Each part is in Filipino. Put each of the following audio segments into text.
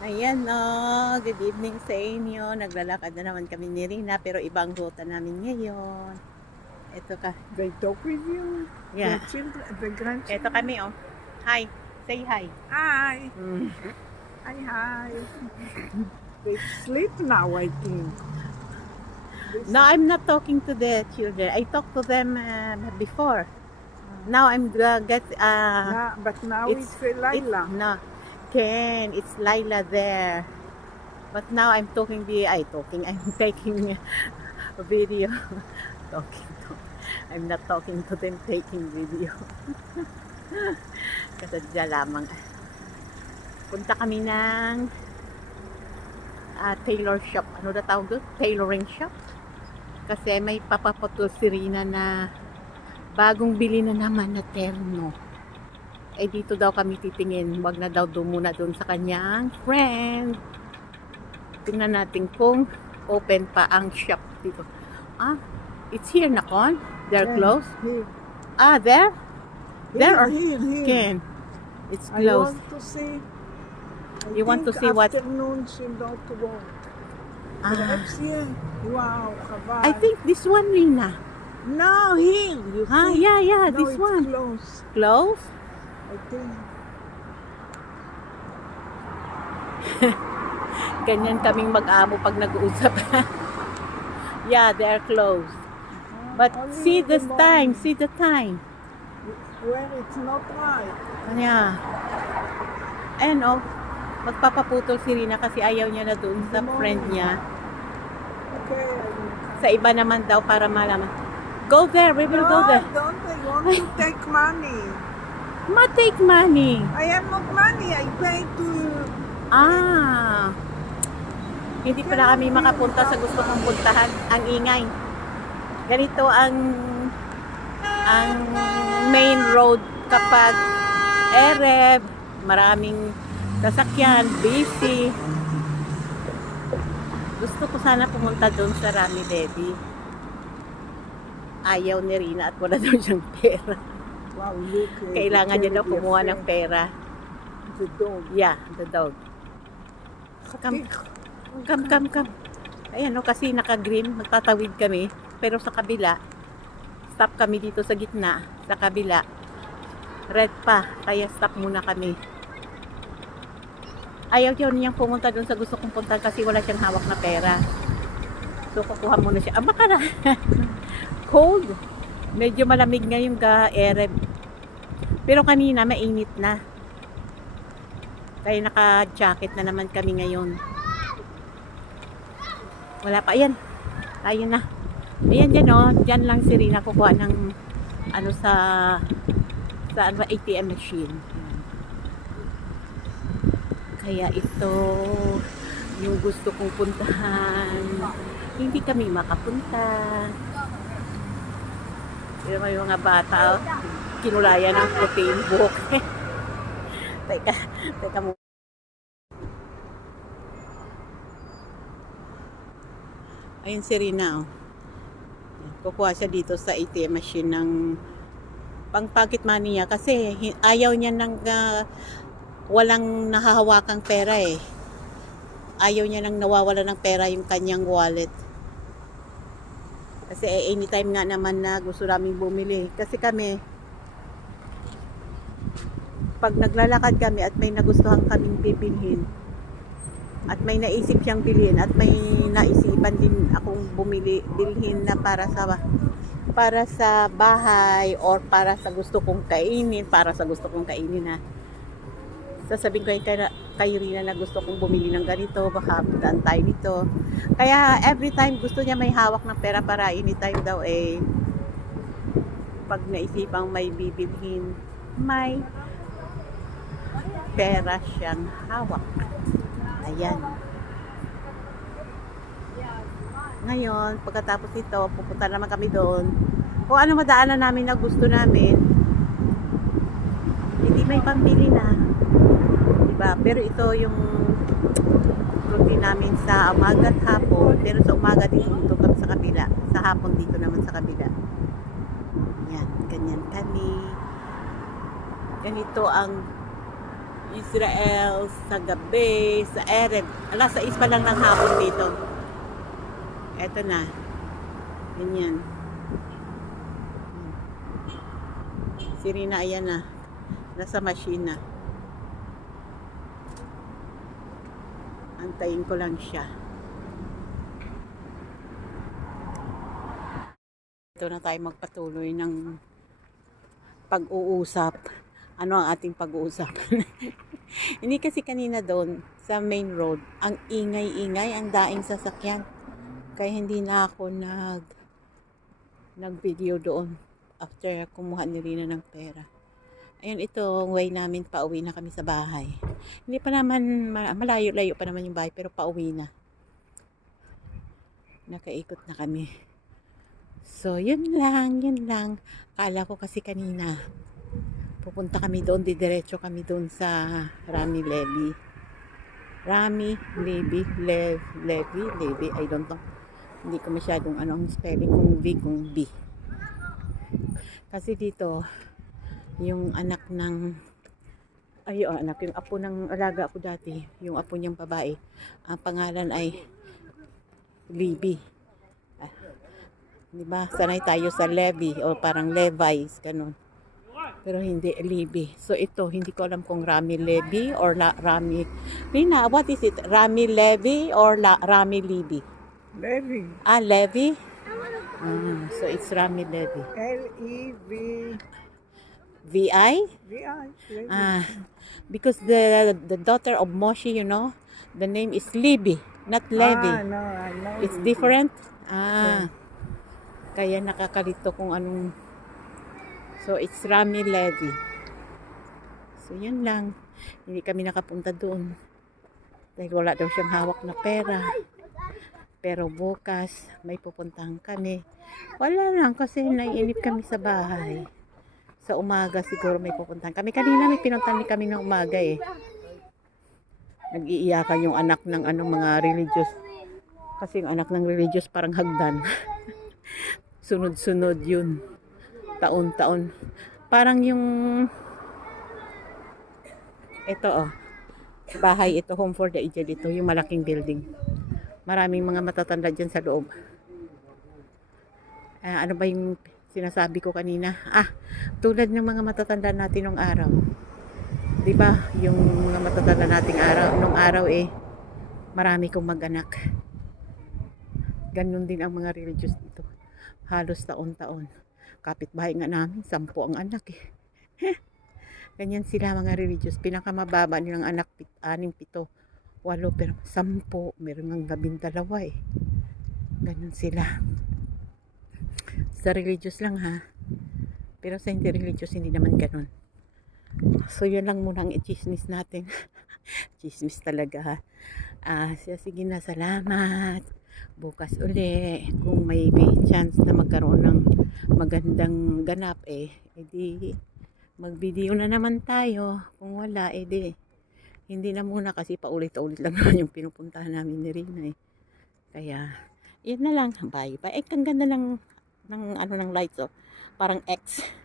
Ayan no, good evening sa inyo. Naglalakad na naman kami ni Rina pero ibang ruta namin ngayon. Ito ka. They talk with you. Yeah. The children, the grandchildren. Ito kami oh. Hi. Say hi. Hi. Mm. Hi, hi. they sleep now, I think. They No, I'm not talking to the children. I talked to them uh, before. Now I'm uh, get uh, Yeah, but now it's- it's, Laila. It's, no, Ken, it's Lila there. But now I'm talking the I talking. I'm taking a video. talking to. I'm not talking to them. Taking video. Kasadya lamang. Punta kami ng ah, tailor shop. Ano na tawag doon? Tailoring shop. Kasi may papaputol si Rina na bagong bili na naman na terno eh dito daw kami titingin. Wag na daw doon muna doon sa kanyang friend. Tingnan natin kung open pa ang shop dito. Ah, it's here na kon. They're Yeah, closed. Here. Ah, there? There here, or here, here. Ken? It's I closed. want to see. I You want to think see what? Afternoon she don't work. Ah, Perhaps here. Wow, kaval. I think this one, Rina. No, here. You Ah, see? yeah, yeah, no, this it's one. close. Closed? Ganyan kaming mag-amo pag nag-uusap. yeah, they are closed. But Only see the time, see the time. Where it's not right. Yeah. Ayan oh. Magpapaputol si Rina kasi ayaw niya na doon sa friend niya. Okay. Sa iba naman daw para malaman. Go there, we will no, go there. don't I want to take money? Ma, take money. I have not money. I pay to Ah. Hindi pala kami makapunta sa gusto kong puntahan. Ang ingay. Ganito ang ang main road kapag Ereb, maraming sasakyan, busy. Gusto ko sana pumunta doon sa Rami Devi. Ayaw ni Rina at wala daw siyang pera. Wow, look. uh, Kailangan niya daw kumuha ng pera. The dog. Yeah, the dog. Come, come, come, come. Ayan o, kasi naka-green, magtatawid kami. Pero sa kabila, stop kami dito sa gitna, sa kabila. Red pa, kaya stop muna kami. Ayaw yun niyang pumunta doon sa gusto kong punta kasi wala siyang hawak na pera. So, kukuha muna siya. Ah, baka na. Cold. Medyo malamig ngayong ga-ereb. Pero kanina, mainit na. Kaya naka-jacket na naman kami ngayon. Wala pa. Ayan. Tayo na. Ayan dyan o. Dyan lang si Rina kukuha ng ano sa sa ano, ATM machine. Kaya ito yung gusto kong puntahan. Hindi kami makapunta. Pero may mga bata, oh, kinulayan ng puti yung buhok. teka, teka mo. Ayun si Rina, oh. Kukuha siya dito sa ATM machine ng pang pocket money niya kasi ayaw niya ng ah, walang nahahawakang pera eh. Ayaw niya nang nawawala ng pera yung kanyang wallet. Kasi eh, anytime nga naman na gusto namin bumili. Kasi kami, pag naglalakad kami at may nagustuhan kaming bibilhin, at may naisip siyang bilhin at may naisipan din akong bumili bilhin na para sa para sa bahay or para sa gusto kong kainin, para sa gusto kong kainin na sasabihin ko kay, kay Rina na gusto kong bumili ng ganito, baka daan tayo nito. Kaya every time gusto niya may hawak ng pera para anytime daw eh pag naisipang may bibilhin, may pera siyang hawak. Ayan. Ngayon, pagkatapos ito, pupunta naman kami doon. Kung ano madaanan namin na gusto namin, hindi may pambili na. Diba? Pero ito yung routine namin sa umaga at hapon. Pero sa umaga dito, dito kami sa kabila. Sa hapon dito naman sa kabila. Yan, ganyan kami. Ganito ang Israel sa gabi, sa Erev. Alas 6 pa lang ng hapon dito. Eto na. Ganyan. Si Rina, ayan na. Nasa machine na. Antayin ko lang siya. Ito na tayo magpatuloy ng pag-uusap. Ano ang ating pag-uusap? Hindi kasi kanina doon sa main road, ang ingay-ingay, ang daing sasakyan. Kaya hindi na ako nag nag-video doon after kumuha ni Rina ng pera. Ayun, ito, ang way namin, pauwi na kami sa bahay. Hindi pa naman, ma- malayo-layo pa naman yung bahay, pero pauwi na. Nakaikot na kami. So, yun lang, yun lang. Kala ko kasi kanina, pupunta kami doon, didiretso kami doon sa Rami Levy. Rami Levy, Lev, Levy, Levy, I don't know. Hindi ko masyadong ano ang spelling kung V, kung B. Kasi dito, yung anak ng ay yung anak, yung apo ng alaga ko dati, yung apo niyang babae, ang pangalan ay Libby. Ah, di ba? Sanay tayo sa Levy o parang Levi's, ganun. Pero hindi Libby. So ito, hindi ko alam kung Rami Levy or la, Rami. Rina, what is it? Rami Levy or la, Rami Libby? Levy. Ah, Levy? Ah, so it's Rami Levy. L-E-V... V-I? V-I. Ah, because the the daughter of Moshe, you know, the name is Libby, not Levi. Ah, no, I know. It's different. Ah. Kaya nakakalito kung anong So it's Rami Levy. So yun lang. Hindi kami nakapunta doon. Dahil wala daw siyang hawak na pera. Pero bukas may pupuntahan kami. Wala lang kasi naiinip kami sa bahay. Sa umaga siguro may pupuntahan kami. Kanina may pinuntahan kami ng umaga eh. Nag-iiyakan yung anak ng ano mga religious. Kasi yung anak ng religious parang hagdan. Sunod-sunod yun. Taon-taon. Parang yung ito oh. Bahay ito, home for the aged ito, yung malaking building. Maraming mga matatanda dyan sa loob. Ah, ano ba yung sinasabi ko kanina? Ah, tulad ng mga matatanda natin nung araw. 'Di ba? Yung mga matatanda nating araw, nung araw eh marami kong mag-anak. Ganun din ang mga religious dito. Halos taon-taon. Kapitbahay nga namin, sampu ang anak eh. Ganyan sila mga religious. Pinakamababa nilang anak, pit, anim, pito, walo, pero sampu. Meron ng labing dalawa eh. Ganun sila. Sa religious lang ha. Pero sa hindi religious, hindi naman ganun. So, yun lang muna ang i-chismis natin. chismis talaga ha. Siya, sige na, salamat. Bukas uli, kung may, may chance na magkaroon ng magandang ganap eh, edi mag-video na naman tayo. Kung wala, edi hindi na muna kasi paulit-ulit lang naman yung pinupuntahan namin ni Rina eh. Kaya, yun na lang. Bye. Bye. Eh, ang ganda ng, ng ano ng lights oh. Parang X.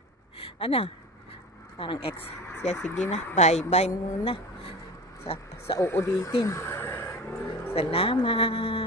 Ano? Parang X. Siya, sige na. Bye. Bye muna. Sa, sa uulitin. Salamat.